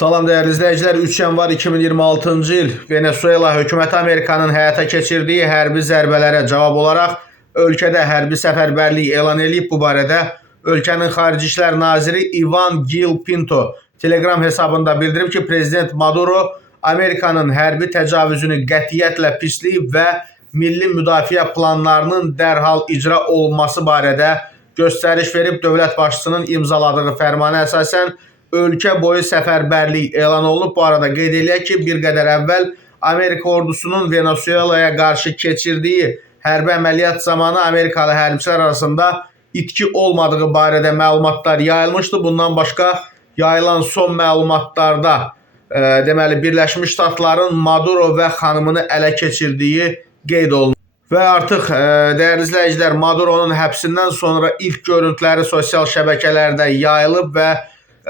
Salam dəyərli izləyicilər, 3 yanvar 2026-cı il Venezuela hökuməti Amerikanın həyata keçirdiyi hərbi zərbələrə cavab olaraq ölkədə hərbi səfərbərlik elan edib. Bu barədə ölkənin Xarici İşlər Naziri Ivan Gil Pinto Telegram hesabında bildirib ki, Prezident Maduro Amerikanın hərbi təcavüzünü qətiyyətlə pisləyib və milli müdafiə planlarının dərhal icra olunması barədə göstəriş verib. Dövlət başçısının imzaladığı fərmana əsasən ölkə boyu səfərbərlik elan olunub. Bu arada qeyd eləyək ki, bir qədər əvvəl Amerika ordusunun Venezuelaya qarşı keçirdiyi hərbi əməliyyat zamanı Amerikalı hərbçilər arasında itki olmadığı barədə məlumatlar yayılmışdı. Bundan başqa yayılan son məlumatlarda deməli Birləşmiş Ştatların Maduro və xanımını ələ keçirdiyi qeyd olunur. Və artıq dəyərli izləyicilər, Maduro'nun həbsindən sonra ilk görüntüləri sosial şəbəkələrdə yayılıb və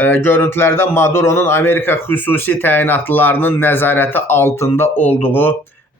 görüntülərdə Maduro'nun Amerika xüsusi təyinatlılarının nəzarəti altında olduğu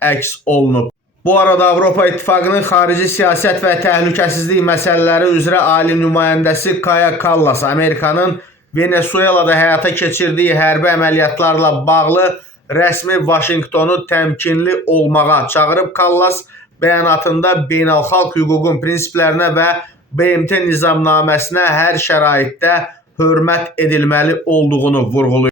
əks olunub. Bu arada Avropa İttifaqının xarici siyasət və təhlükəsizlik məsələləri üzrə ali nümayəndəsi Kaja Kallas Amerikanın Venezuelada həyata keçirdiyi hərbi əməliyyatlarla bağlı rəsmi Vaşinqtonu təmkinli olmağa çağırıb. Kallas bəyanatında beynəlxalq hüququn prinsiplərinə və BMT nizamnaməsinə hər şəraitdə hörmət edilməli olduğunu vurğulayıb.